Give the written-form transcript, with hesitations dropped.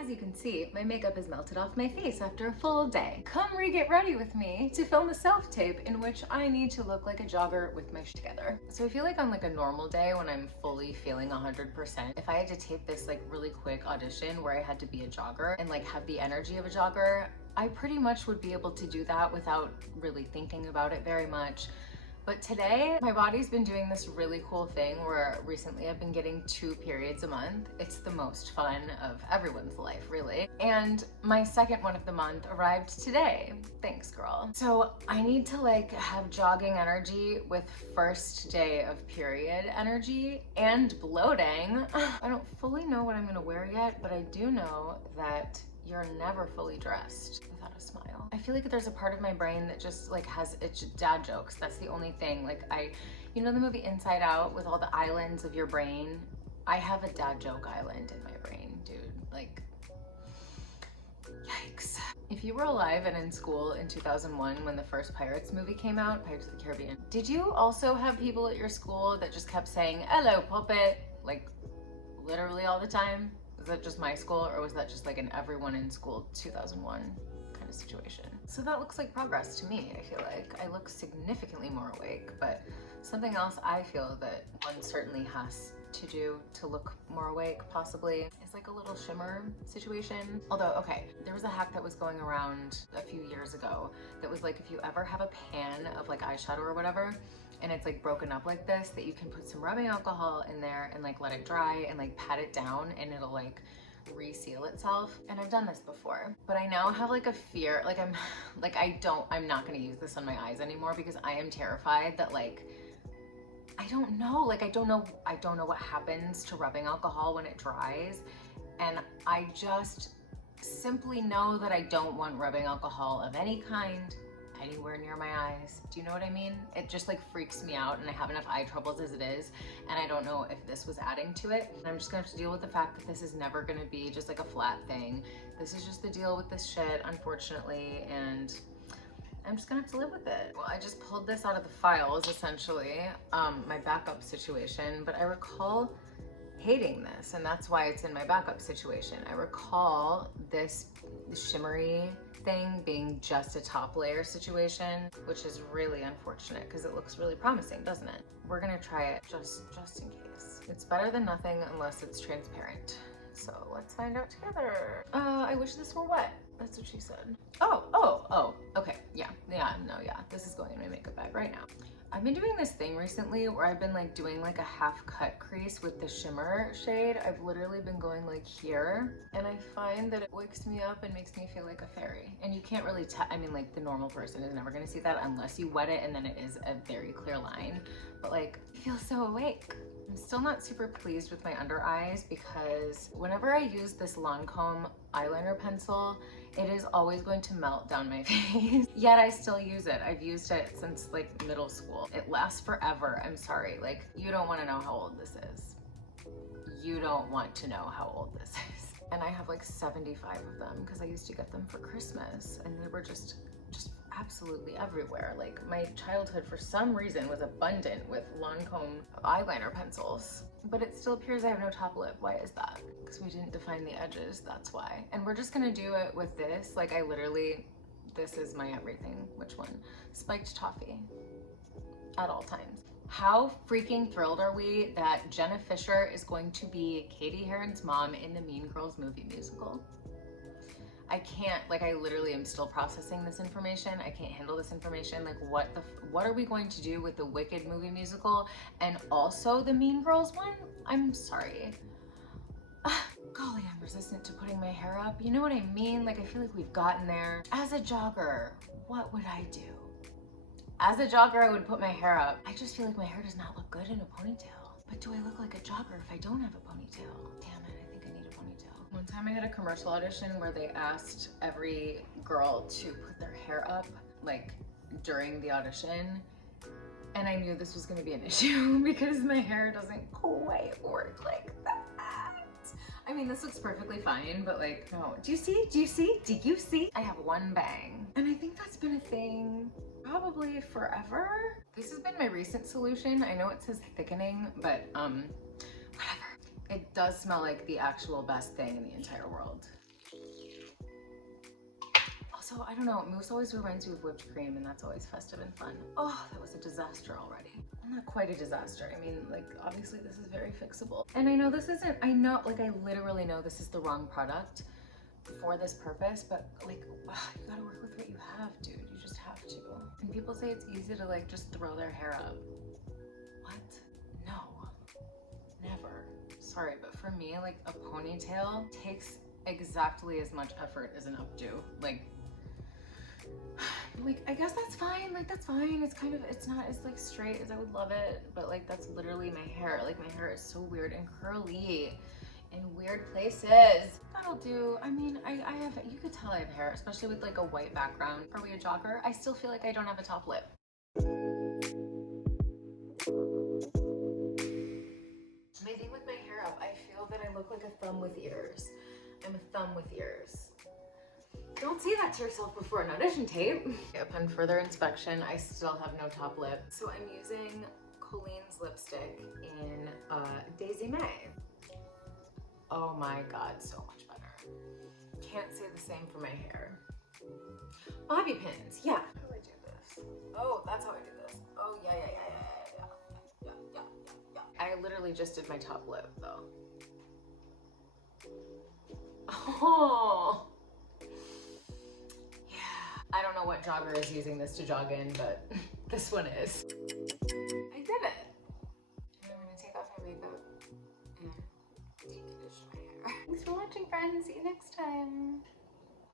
As you can see, my makeup has melted off my face after a full day. Come get ready with me to film a self-tape in which I need to look like a jogger with my shit together. So I feel like on like a normal day when I'm fully feeling 100%, if I had to tape this like really quick audition where I had to be a jogger and like have the energy of a jogger, I pretty much would be able to do that without really thinking about it very much. But today, my body's been doing this really cool thing where recently I've been getting 2 periods a month. It's the most fun of everyone's life, really. And my second one of the month arrived today. Thanks, girl. So I need to like have jogging energy with first day of period energy and bloating. I don't fully know what I'm gonna wear yet, but I do know that you're never fully dressed without a smile. I feel like there's a part of my brain that just like has it's dad jokes. That's the only thing. Like you know the movie Inside Out with all the islands of your brain? I have a dad joke island in my brain, dude. Like, yikes. If you were alive and in school in 2001 when the first Pirates movie came out, Pirates of the Caribbean, did you also have people at your school that just kept saying, "Hello, puppet," like literally all the time? Was that just my school, or was that just like an everyone in school 2001 kind of situation? So that looks like progress to me. I feel like I look significantly more awake, but something else I feel that one certainly has to do to look more awake possibly is like a little shimmer situation. Although, okay, there was a hack that was going around a few years ago that was like if you ever have a pan of like eyeshadow or whatever, and it's like broken up like this, that you can put some rubbing alcohol in there and like let it dry and like pat it down and it'll like reseal itself. And I've done this before, but I now have like a fear, like I'm not gonna use this on my eyes anymore because I am terrified that like, I don't know what happens to rubbing alcohol when it dries. And I just simply know that I don't want rubbing alcohol of any kind anywhere near my eyes. Do you know what I mean? It just like freaks me out, and I have enough eye troubles as it is, and I don't know if this was adding to it. I'm just gonna have to deal with the fact that this is never gonna be just like a flat thing. This is just the deal with this shit, unfortunately, and I'm just gonna have to live with it. Well, I just pulled this out of the files, essentially, my backup situation, but I recall hating this, and that's why it's in my backup situation. I recall this shimmery thing being just a top layer situation, which is really unfortunate because it looks really promising, doesn't it? We're gonna try it just in case. It's better than nothing unless it's transparent. So let's find out together. I wish this were wet. That's what she said. Oh, okay. Yeah, this is going in my makeup bag right now. I've been doing this thing recently where I've been like doing like a half cut crease with the shimmer shade. I've literally been going like here, and I find that it wakes me up and makes me feel like a fairy. And you can't really tell, I mean like the normal person is never gonna see that unless you wet it, and then it is a very clear line, but like I feel so awake. I'm still not super pleased with my under eyes because whenever I use this Lancome eyeliner pencil, it is always going to melt down my face. Yet I still use it. I've used it since like middle school. It lasts forever. I'm sorry. Like, you don't want to know how old this is. You don't want to know how old this is. And I have like 75 of them because I used to get them for Christmas, and they were just absolutely everywhere. Like, my childhood for some reason was abundant with Lancome eyeliner pencils, but it still appears I have no top lip. Why is that? Because we didn't define the edges, that's why. And we're just gonna do it with this. Like, I literally, this is my everything. Which one? Spiked toffee at all times. How freaking thrilled are we that Jenna Fischer is going to be Katie Heron's mom in the Mean Girls movie musical? I can't, like, I literally am still processing this information. I can't handle this information. Like, what are we going to do with the Wicked movie musical and also the Mean Girls one? I'm sorry. Golly, I'm resistant to putting my hair up. You know what I mean? Like, I feel like we've gotten there. As a jogger, what would I do? As a jogger, I would put my hair up. I just feel like my hair does not look good in a ponytail. But do I look like a jogger if I don't have a ponytail? Damn it, I think I need a ponytail. One time I had a commercial audition where they asked every girl to put their hair up, like, during the audition. And I knew this was gonna be an issue because my hair doesn't quite work like that. I mean, this looks perfectly fine, but like, no. Do you see? I have one bang. And I think that's been a thing probably forever. This has been my recent solution. I know it says thickening, but whatever. It does smell like the actual best thing in the entire world. Also, I don't know, mousse always reminds me of whipped cream, and that's always festive and fun. Oh, that was a disaster already. Well, not quite a disaster. I mean, like, obviously this is very fixable. And I know this isn't, I know, like, I literally know this is the wrong product for this purpose, but like, ugh, you gotta work with what you have, dude. You just have to. And people say it's easy to like just throw their hair up. What? No, never. Sorry, but for me, like a ponytail takes exactly as much effort as an updo. Like, I guess that's fine. Like, that's fine. It's kind of, it's not as like straight as I would love it, but like that's literally my hair. Like my hair is so weird and curly in weird places. That'll do. I mean, I have, you could tell I have hair, especially with like a white background. Are we a jogger? I still feel like I don't have a top lip. My thing with my hair up, I feel that I look like a thumb with ears. I'm a thumb with ears. Don't say that to yourself before an audition tape. Upon further inspection, I still have no top lip. So I'm using Colleen's lipstick in Daisy May. Oh my God, so much better. Can't say the same for my hair. Bobby pins, yeah. How do I do this? Oh, that's how I do this. Oh, yeah. I literally just did my top lip though. Oh. I don't know what jogger is using this to jog in, but this one is. I did it. And I'm gonna take off my makeup and decondition my hair. Thanks for watching, friends. See you next time.